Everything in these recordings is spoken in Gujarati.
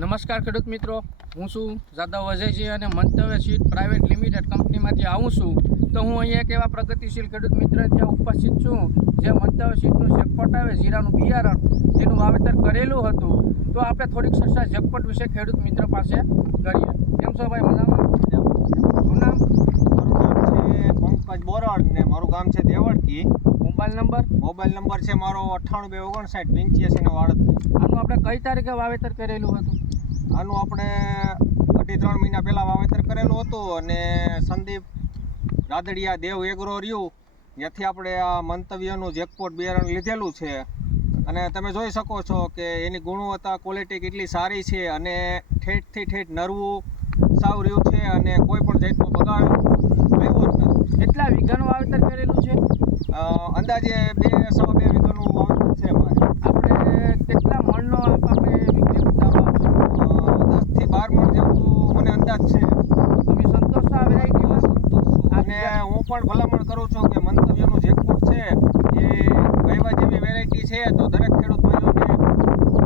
નમસ્કાર ખેડૂત મિત્રો. હું છું જાદવ અજયજી અને મંતવ્ય સીટ પ્રાઇવેટ લિમિટેડ કંપનીમાંથી આવું છું. તો હું અહીંયા એક એવા પ્રગતિશીલ ખેડૂત મિત્ર ત્યાં ઉપસ્થિત છું જે મંતવ્ય સીટનું જેકપટ આવે જીરાનું બિયારણ તેનું વાવેતર કરેલું હતું. તો આપણે થોડીક ચર્ચા જેકપટ વિશે ખેડૂત મિત્ર પાસે કરીએ. કેમ છો ભાઈ? મજામાં? શું નામ? મારું નામ છે પંકજ બોરડ ને મારું ગામ છે Devalki. Mobile number? Mobile number છે મારો અઠ્ઠાણું બે ઓગણસાઠ પંચ્યાસી ને વાડત્રીસ. આનું આપણે કઈ તારીખે વાવેતર કરેલું હતું? આનું આપણે અઢી ત્રણ મહિના પહેલાં વાવેતર કરેલું હતું અને સંદીપ રાદડિયા દેવ એગ્રો રહ્યું. ત્યાંથી આપણે આ મંતવ્યનું જેકપોટ બિયારણ લીધેલું છે. અને તમે જોઈ શકો છો કે એની ગુણવત્તા ક્વોલિટી કેટલી સારી છે અને ઠેઠથી ઠેઠ નરવું સાવ રહ્યું છે અને કોઈ પણ જાતનો બગાડ આવ્યો જ નથી. કેટલા વીઘાનું વાવેતર કરેલું છે? અંદાજે બે સવા બે વીઘાનું વાવેતર છે મારે આપણે કેટલા મણનો આપણે વીઘે ઉતારવા આવશે દસથી બાર મણ જેવું મને અંદાજ છે તમે સંતોષ છો આ વેરાયટીમાં સંતોષ છું. અને હું પણ ભલામણ કરું છું કે મંતવ્યનું જે જેકફ્રૂટ છે એ વહેવા જેવી વેરાયટી છે તો દરેક ખેડૂત ભાઈઓને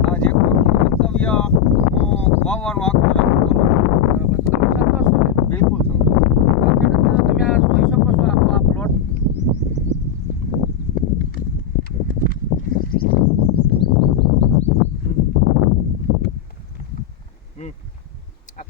આ જેકફ્રૂટનું મંતવ્ય હું વાવવાનો આગ્રહ કરું છું. તમે બિલકુલ સંતોષ. આ જોઈ શકો છો આખો આ પ્લોટ હમ. આ